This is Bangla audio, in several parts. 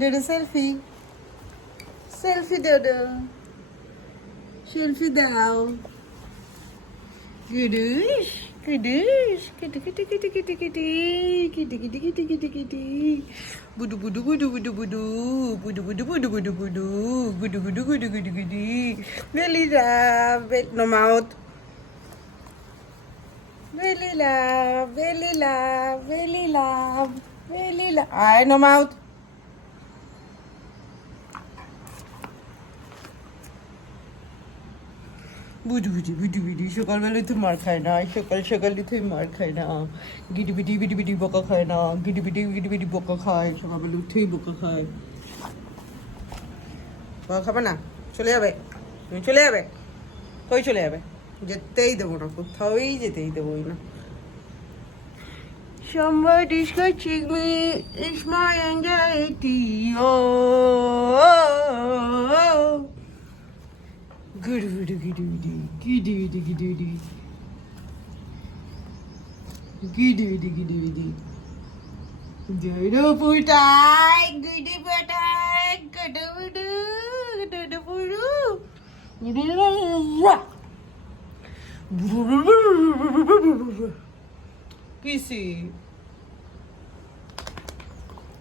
Dodo selfie selfie Dodo selfie দাও গুডুস গুডুস kitty kitty kitty kitty kitty kitty kitty kitty kitty kitty বুডু বুডু বুডু বুডু বুডু বুডু বুডু বুডু বুডু বুডু গুডু গুডু গুডু গুডু গুডু বেলি লাভ নো মাউথ বেলি লাভ বেলি লাভ বেলি লাভ বেলি লাভ আয় নো মাউথ বুঝু বুঝি বিটি বিটি সকালবেলায় তো মার খায় না সকাল সকালে তুই মার খায় না। গিটি বিটি বিটি বিটি বোকা খায় না গিটি বিটি গিটি বিটি বোকা খায় সকালবেলা উঠেই বোকা খায়। বোকা খাবে না? চলে যাবে? তুমি চলে যাবে? কই চলে যাবে? যেতেই দেবো না কোথাওই যেতেই দেবোই না। Somebody's touching me, it's my anxiety. Oh, Gidi gidi gidi gidi. Gidi gidi gidi gidi. Gudu putai, gudu putai, gudu gudu, gudu gudu gudu. Gudu gudu. Kisi.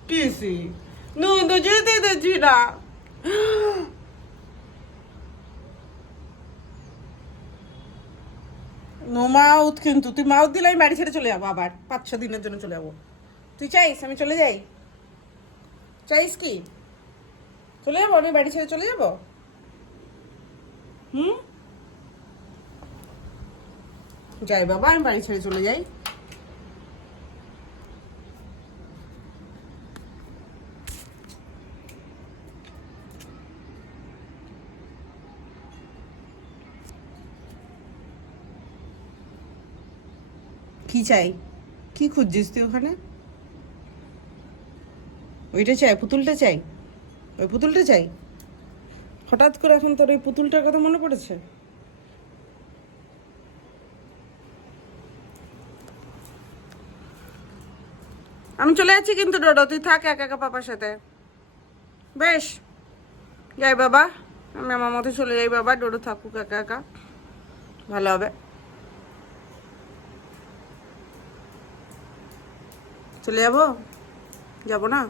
Kisi. No, no, yo te te chira. Mouth কিন্তু, তুই মাউথ দিলে আমি বাড়ি ছেড়ে চলে যাব আবার, পাঁচ ছ দিনের জন্য চলে যাব। তুই চাইস আমি চলে যাই? চাইস কি? চলে যাব? আমি বাড়ি ছেড়ে চলে যাব? হুম? যাই বাবা, আমি বাড়ি ছেড়ে চলে যাই। কি চাই? কি খুঁজছিস তুই ওখানে? ওইটা চাই, পুতুলটা চাই? ওই পুতুলটা চাই? হঠাৎ করে এখন তোর ওই পুতুলটার কথা মনে পড়েছে? আমি চলে যাচ্ছি কিন্তু ডোডো, তুই থাক একা একা পাপার সাথে। বেশ, যাই বাবা, আমি আমার মতো চলে যাই বাবা, ডোডো থাকুক একা একা, ভালো হবে। চলে যাব? যাব না?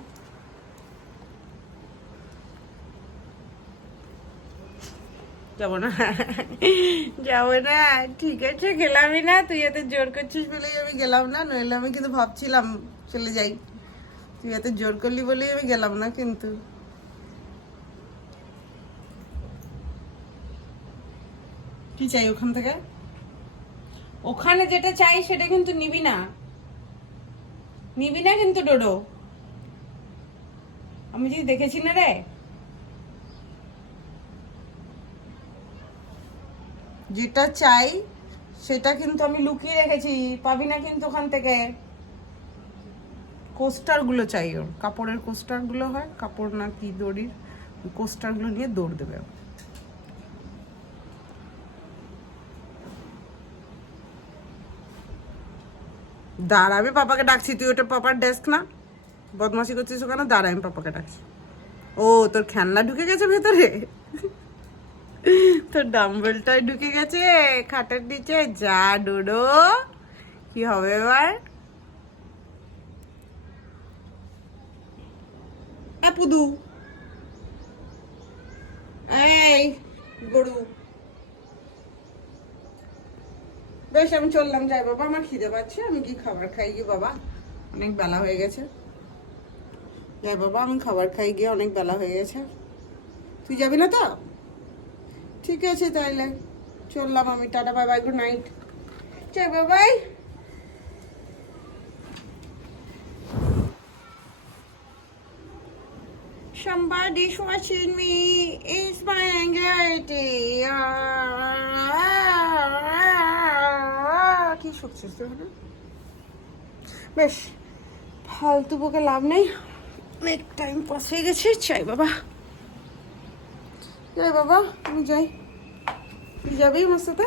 যাব না? যাব না। ঠিক আছে, গেলামই না। তুই এত জোর করছিস বলেই আমি গেলাম না। নইলে আমি কিন্তু ভাবছিলাম চলে যাই। তুই এত জোর করলি বলেই আমি গেলাম না কিন্তু। কি চাই ওখান থেকে? ওখানে যেটা চাই সেটা কিন্তু নিবি না। নিবি না কিন্তু, ডোডো। আমি যদি দেখেছি না রে। যেটা চাই, সেটা কিন্তু আমি লুকিয়ে রেখেছি। পাবি না কিন্তু ওখান থেকে। কোস্টারগুলো চাই ওর। কাপড়ের কোস্টারগুলো হয়, কাপড় না কি দড়ির কোস্টারগুলো নিয়ে দৌড় দেবে দাঁড়া, আমি পাপাকে ডাকছি, তুই ওটা পাপার ডেস্ক না? বদমাসি করছিস ওখানে, দাঁড়া, আমি পাপাকে ডাকছি। ও, তোর খেলনা ঢুকে গেছে ভেতরে? তোর ডাম্বেলটাই ঢুকে গেছে, খাটের নিচে, যা ডোডো। কি হবে এবার? পুদু। এই, গরু। বেশ আমি চললাম, যাই বাবা, আমার খিদে পাচ্ছে, আমি কি খাবার খাই গিয়ে বাবা? অনেক বেলা হয়ে গেছে। যাই বাবা, আমি খাবার খাই গিয়ে অনেক বেলা হয়ে গেছে। তুই যাবি না তো? ঠিক আছে তাইলে, চললাম আমি, tata, bye bye good night যাই Babai Somebody's watching me. It's my anxiety. কি শুকছিস তুই বেশ, ফালতু বকে লাভ নেই। অনেক টাইম পাস হয়ে গেছে চাই বাবা। যাই বাবা, আমি যাই। তুই যাবি আমার সাথে?